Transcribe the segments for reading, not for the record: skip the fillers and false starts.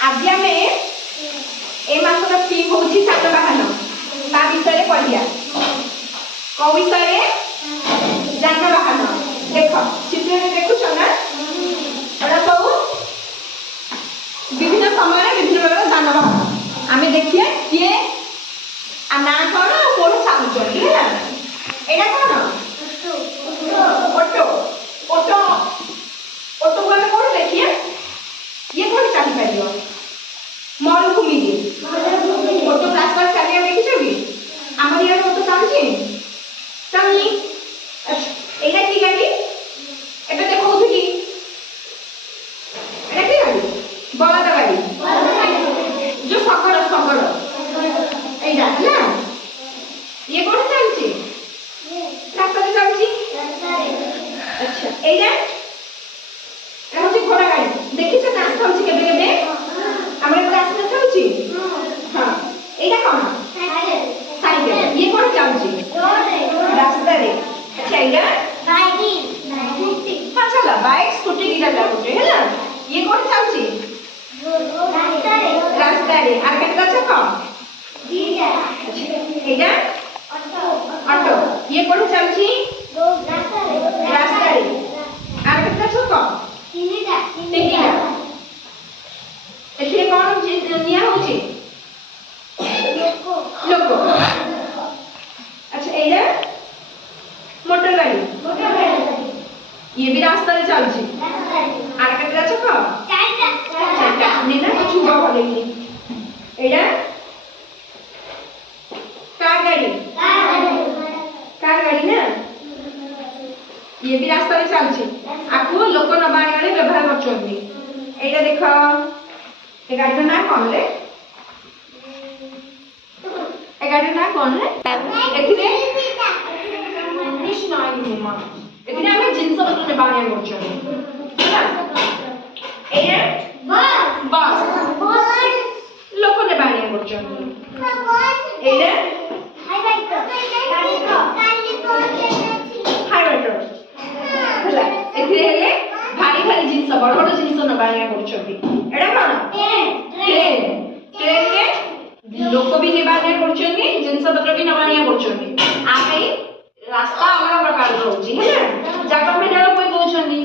आज आम ए मासर थीम हूँ सातवाहन ता विषय पढ़िया कौ विषय जानवाहन देख चित्र देखुच ना एटा सब विभिन्न समय विभिन्न प्रकार जानवाहन आम देखिए किए ना कौन कौन चलुच एटा कौन ऑटो ऑटो ऑटो को कौन देखिए ये कौन चली पार मरुभूमि ऑटो रास्ता चलिए देखी कि आम यहाँ ऑटो चलुची चलनी अच्छा एटा की गाड़ी एटा देखो कि एटा की गाड़ी बलद गाड़ी जो सकड़ सकड़ एटा ना ये कौन चलुची रास्ता चलुची अच्छा एटा एटा होची घोड़ा गाड़ी देखि से नाच थाउची केबे केबे हमरे को रास्ता थाउची हां एटा कोन साइकिल ये कौन चलुची रास्ता रे अच्छा एटा बाइक हां चला बाइक स्कूटी गिरा लागुटे है ना ये कौन चलुची रास्ता रे आर केटा चक अच्छा एटा ऑटो ये कौन चलुची रास्ता रे आर केटा चक तीनटा एथे कौन निया होची लोको अच्छा एटा मोटर गाड़ी ये भी रास्ता रे चलुची आर केटा चक चारटा ने ना छुबा बोलेनी एटा कार गाड़ी ना ये भी रास्ता रे चलुची आकु लोक नबाणी वाले व्यवहार करछोंती एटा देख ए गाड़ी ना कोन ले ए गाड़ी ना कोन ले एथिरे कृष्ण आई मां एथिरे हम जिंस पत्र नबाणी करछोंती है ना ए बस लोक नबाणी करछोंती एटा होला एथिरे हेले भारी भारी जिंस बड़ बड़ जिंस नबाणी करछोंती एटा कोन ट्रेन ट्रेन के लोक भी नबाणी करछोंती जिंस पत्र भी नबाणी करछोंती आ कई रास्ता अलग प्रकार रहउची है ना जागा में डालो कोई कहउछोंती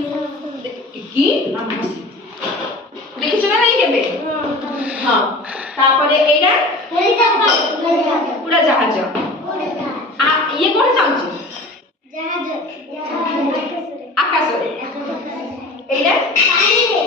की देखिछ ना नहीं केबे हां तापरे एटा उड़ा जहाज आ ये कोन चाउची जहाज आकाश रे एटा